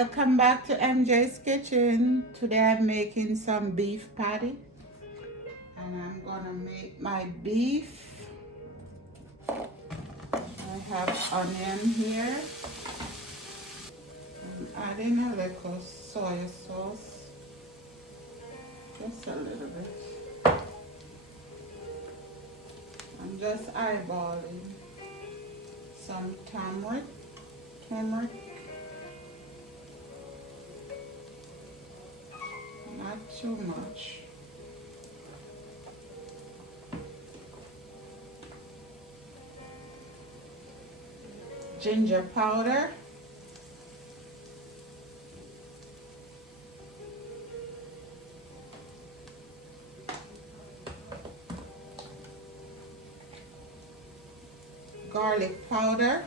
Welcome back to MJ's Kitchen. Today I'm making some beef patty and I'm gonna make my beef. I have onion here. I'm adding a little soy sauce, just a little bit. I'm just eyeballing some turmeric. Not too much. Ginger powder. Garlic powder.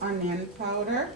Onion powder,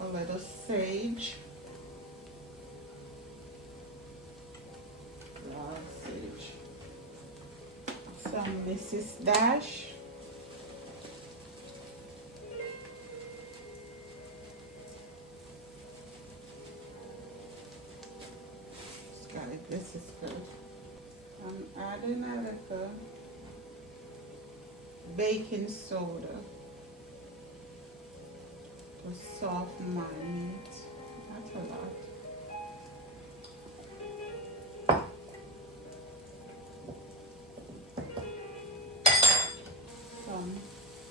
a little sage, raw sage, some Mrs. Dash, this is good. I'm adding a little baking soda to soften my meat. Not a lot. Some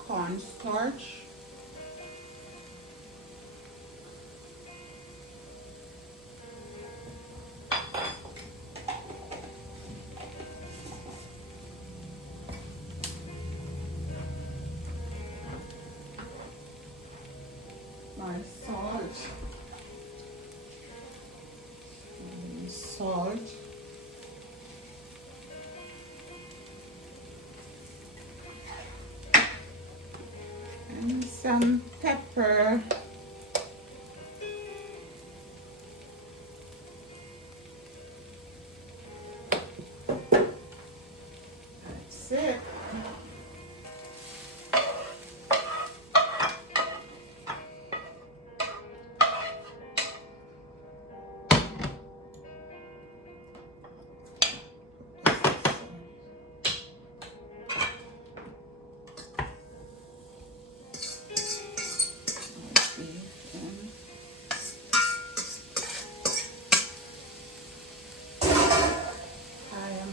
cornstarch. My salt, and some pepper. That's it.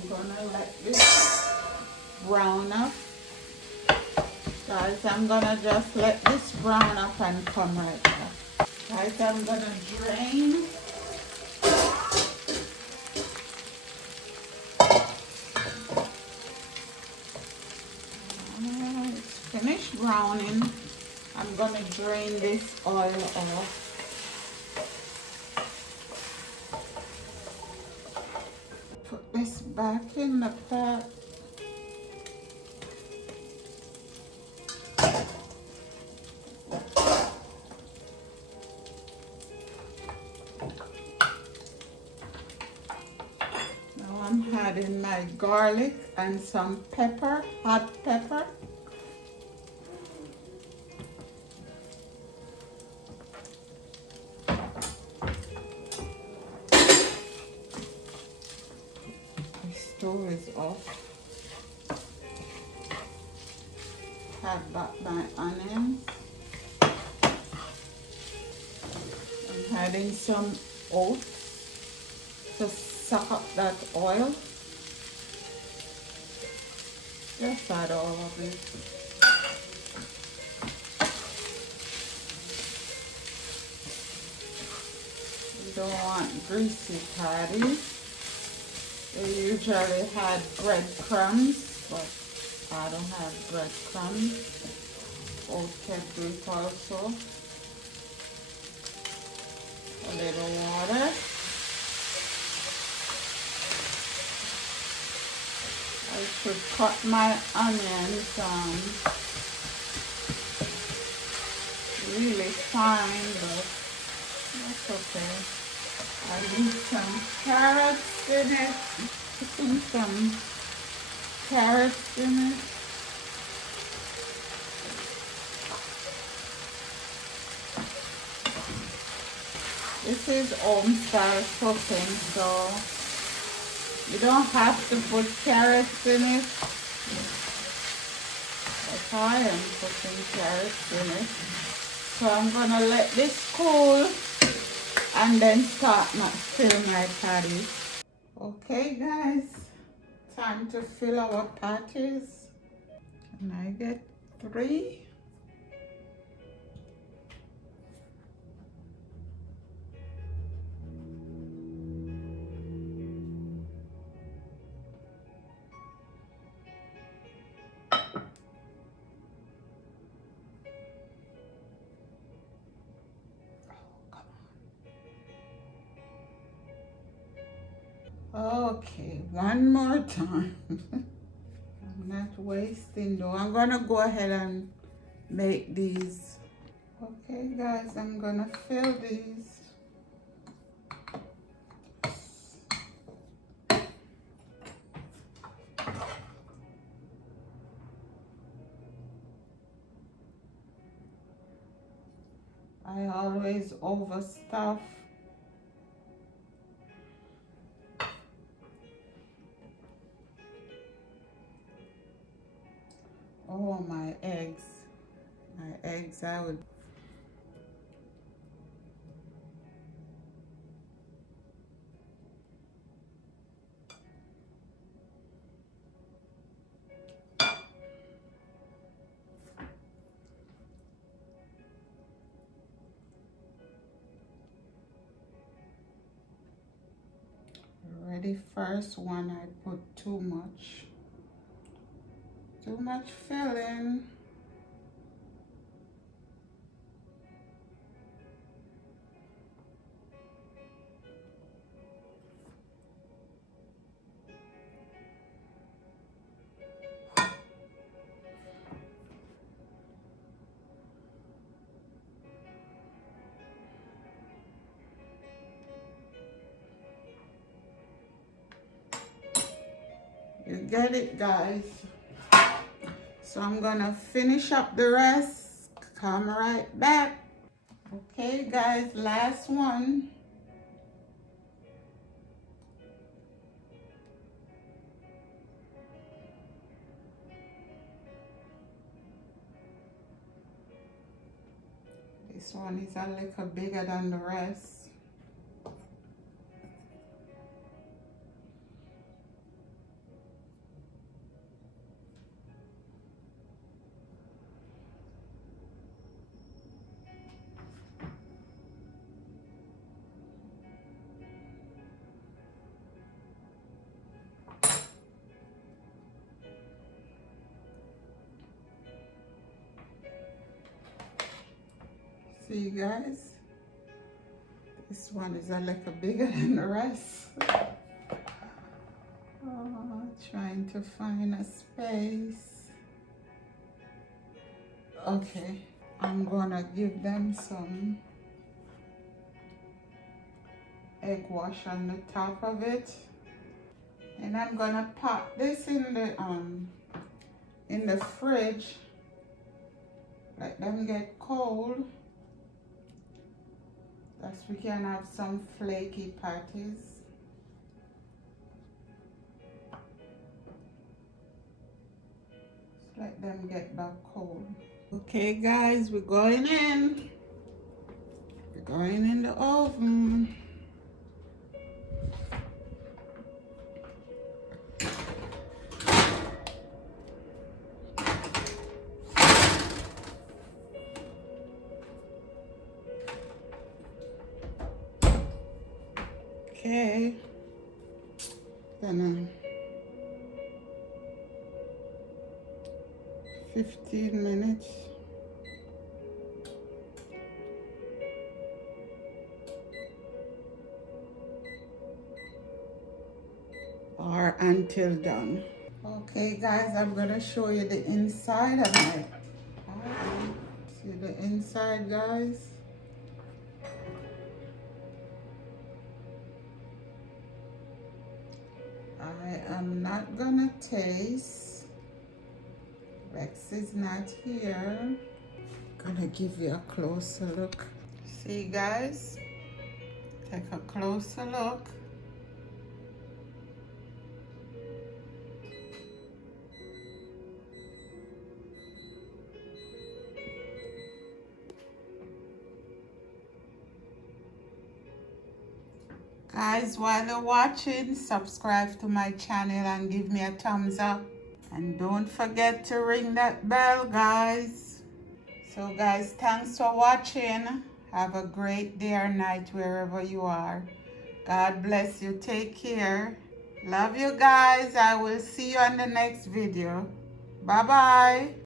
Gonna let this brown up. Guys, I'm gonna just let this brown up and come right back. Guys, I'm gonna drain. It's finished browning. I'm gonna drain this oil off. Put this back in the pot. Now I'm adding my garlic and some pepper, hot pepper. Stove is off. Add back my onions. I'm adding some oats to suck up that oil. Just add all of it. You don't want greasy patties. They usually had breadcrumbs, but I don't have breadcrumbs. Okay, grease also. A little water. I should cut my onions really fine, but that's okay. I need some carrots in it. Putting some carrots in it. This is home style cooking, so you don't have to put carrots in it. But I am putting carrots in it. So I'm gonna let this cool and then fill my patties. Okay guys, time to fill our patties. And I get 3. Okay, one more time. I'm not wasting though. I'm gonna go ahead and make these. Okay guys, I'm gonna fill these. I always overstuff. Oh, my eggs. My eggs, I would. Already first one, I put too much. Too much filling. You get it, guys. So I'm gonna finish up the rest. Come right back. Okay, guys, last one. This one is a little bigger than the rest. See, guys, this one is a little bigger than the rest. Oh, trying to find a space. Okay, I'm gonna give them some egg wash on the top of it, and I'm gonna pop this in the fridge. Let them get cold. Thus we can have some flaky patties. Just let them get back cold. Okay guys, we're going in. We're going in the oven. Okay, then 15 minutes. Or until done. Okay guys, I'm gonna show you the inside of my pie. See the inside, guys. I am not gonna taste. Rex is not here. Gonna give you a closer look. See, guys, take a closer look. Guys, while you're watching, subscribe to my channel and give me a thumbs up. And don't forget to ring that bell, guys. So guys, thanks for watching. Have a great day or night wherever you are. God bless you. Take care. Love you guys. I will see you on the next video. Bye-bye.